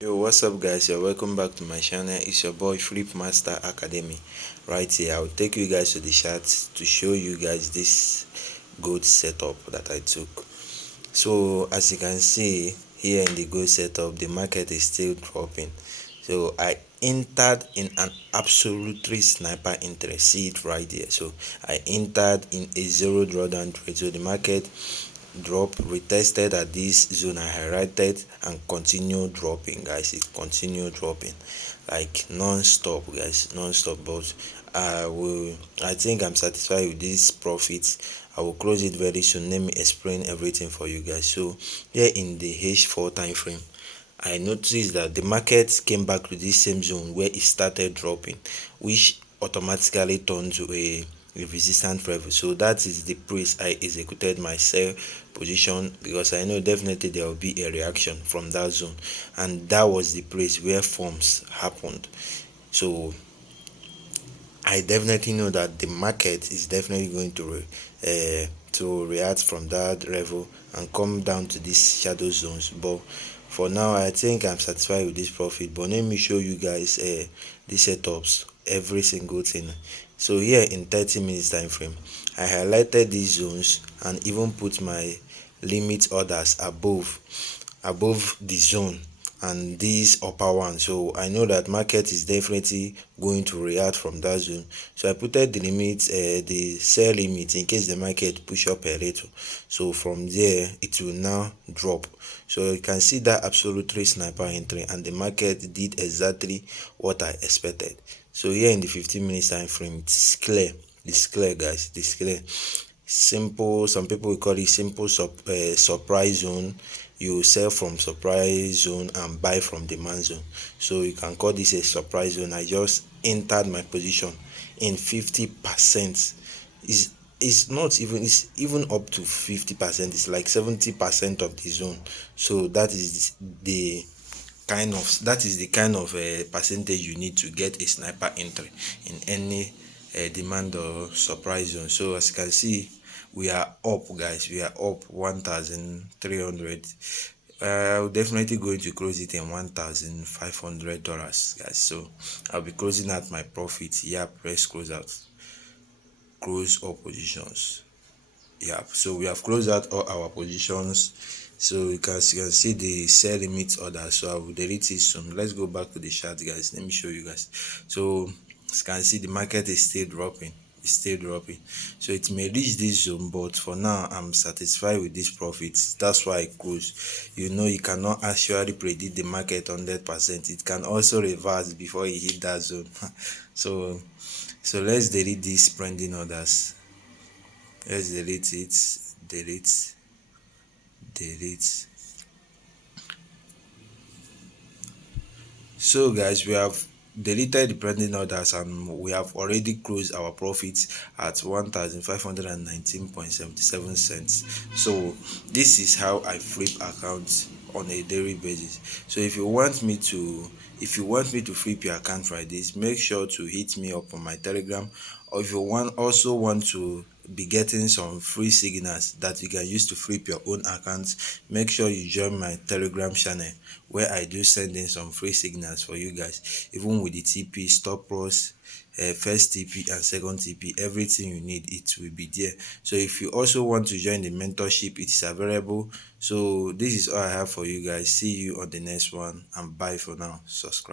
Yo, what's up, guys? You're welcome back to my channel. It's your boy Flip Master Academy. Right here, I'll take you guys to the chart to show you guys this good setup that I took. So, as you can see here in the good setup, the market is still dropping. So, I entered in an absolutely sniper entry. See it right here. So, I entered in a zero drawdown trade. So, the market drop, retested at this zone I highlighted, and continue dropping, guys. It continue dropping like non-stop, guys, non-stop. But I think I'm satisfied with this profit. I will close it very soon. Let me explain everything for you guys. So here in the H4 time frame, I noticed that the market came back to this same zone where it started dropping, which automatically turned to a resistant level. So that is the price I executed my sell position, because I know definitely there will be a reaction from that zone, and that was the place where forms happened. So I definitely know that the market is definitely going to react from that level and come down to these shadow zones. But for now, I think I'm satisfied with this profit. But let me show you guys the setups, every single thing. So here in 30 minutes time frame, I highlighted these zones and even put my limit orders above the zone and this upper one. So I know that market is definitely going to react from that zone. So I put the limit, the sell limit, in case the market push up a little. So from there it will now drop. So you can see that absolutely sniper entry, and the market did exactly what I expected. So here in the 15 minutes time frame, it's clear. It's clear, guys. It's clear. Simple, some people will call it simple surprise zone. You sell from surprise zone and buy from demand zone. So you can call this a surprise zone. I just entered my position in 50%. Is not even, it's even up to 50%. It's like 70% of the zone. So that is the kind of percentage you need to get a sniper entry in any demand or surprise zone. So as you can see, we are up, guys. We are up 1,300. I'm definitely going to close it in $1,500, guys. So I'll be closing out my profit. Yeah, press close out, close all positions. Yeah, so we have closed out all our positions. So you can see the sell limit order. So I will delete it soon. Let's go back to the chart, guys. Let me show you guys. So as you can see, the market is still dropping. It's still dropping. So it may reach this zone, but for now I'm satisfied with this profit. That's why I close. You know, you cannot actually predict the market 100%. It can also reverse before you hit that zone. So let's delete these pending orders. Let's delete it. Delete. So guys, we have deleted the pending orders and we have already closed our profits at 1,519.77 cents. So this is how I flip accounts on a daily basis. So if you want me to flip your account like this, make sure to hit me up on my Telegram. Or if you also want to be getting some free signals that you can use to flip your own accounts, make sure you join my Telegram channel, where I do send in some free signals for you guys, even with the TP, stop loss, first TP and second TP. Everything you need, it will be there. So if you also want to join the mentorship, it is available. So this is all I have for you guys. See you on the next one, and bye for now. Subscribe.